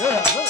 Yeah.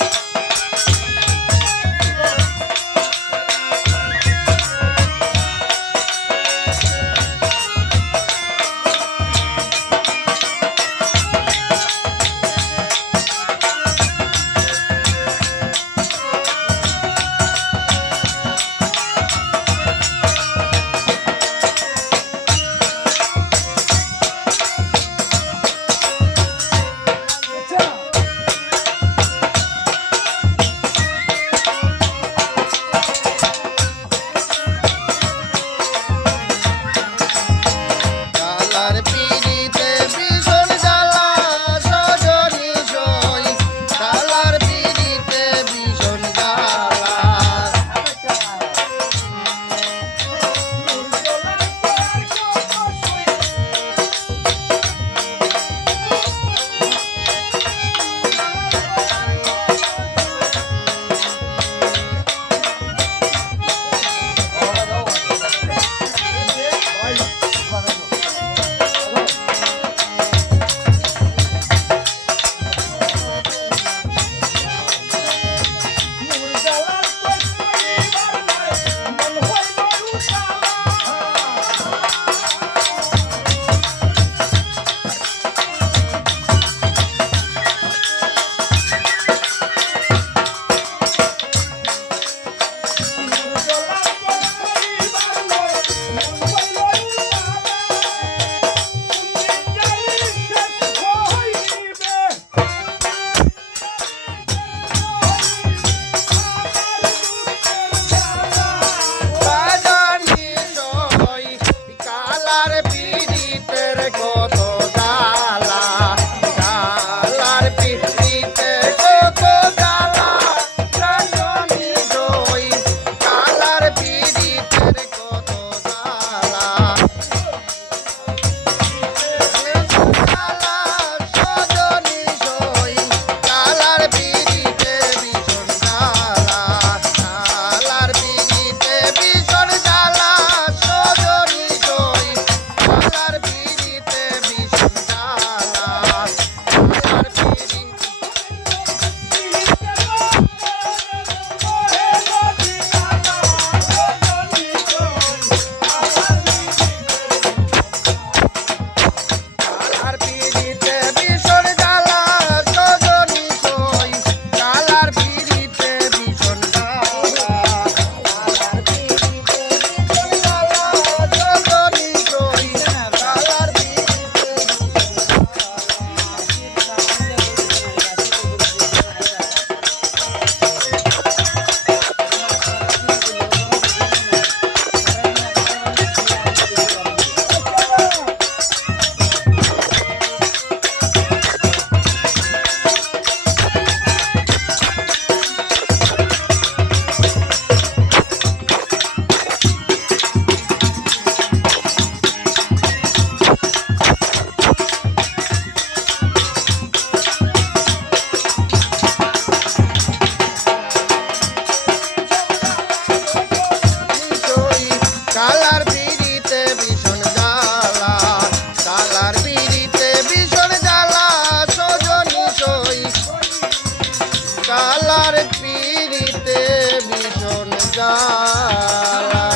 জ্বালা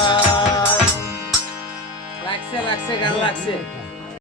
লাগছে লাগছে গান